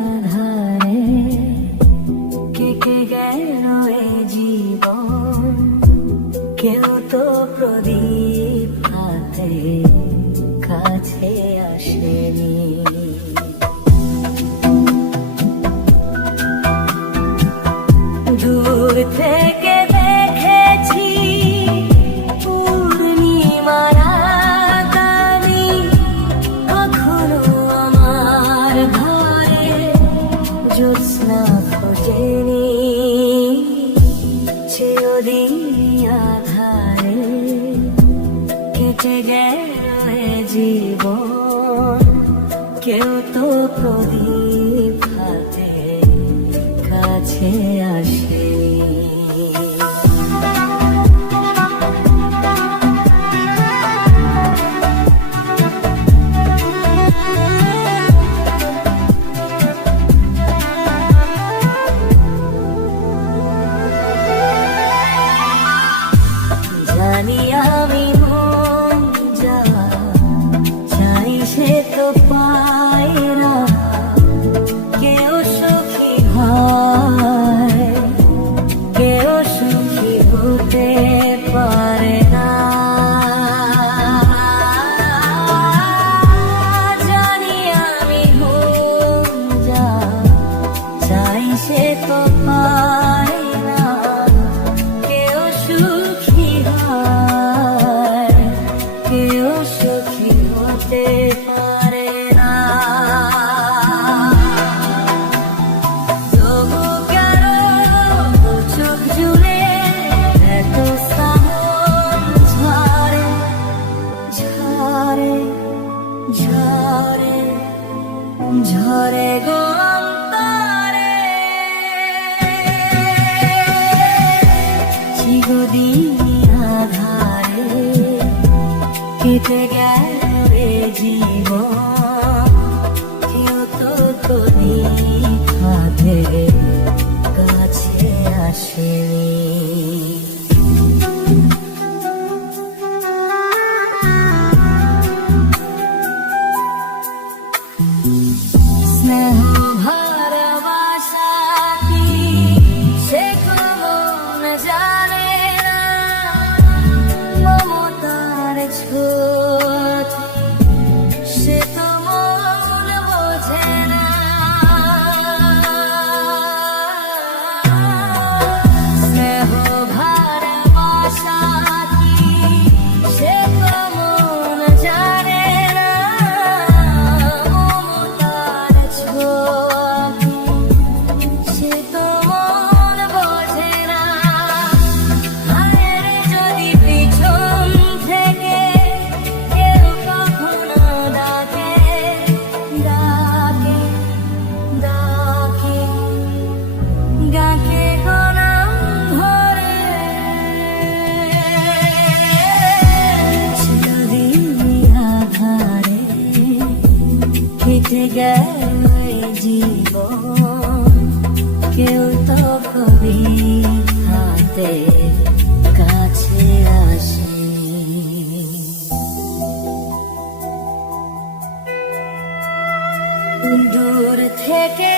আধারে কেটে গেল এ জীবন, কেউ তো প্রদীপ হাতে কাছে আসেনি। দূর থেকে দেখেছি পূর্ণিমার আকালি, কখনো আমার ঘরে জ্যোৎস্না ফোটেনি। চিরদিন আধারে কেটে গেল এ জীবন, কেউ তো প্রদীপ হাতে কাছে আসেনি। জানি আমি মন যা চাই সে তো পায় না, কেউ সুখী হয়, কেউ সুখী হতে পারে না। জানি আমি মন যা চাই সে তো পায় না, কেউ সুখী হয়, কেউ সুখী হতে পারে না। তবু কেন চোখ জুড়ে এত শ্রাবণ ঝরে ঝরে ঝরে ঝরে গো অন্তরে। চিরদিন আধারে কেটে গেল এ জীবন, কেউ তো প্রদীপ হাতে কাছে আসেনি। স্নেহ ভালোবাসা কি সে মন জানে না, মমতার ছোট সে তো মন বোঝে না। স্নেহ ভালোবাসা কি সে মন জানে না, মমতার ছোট সে তো মন বোঝে না। হায়ের যদি পিছন থেকে কেউ কখনো ডাকে ডাকে ডাকে ডাকে গো নাম ধরে। চিরদিন আধারে কেটে গেল এ জীবন, কেউ তো প্রদীপ হাতে কাছে আসেনি। দূর থেকে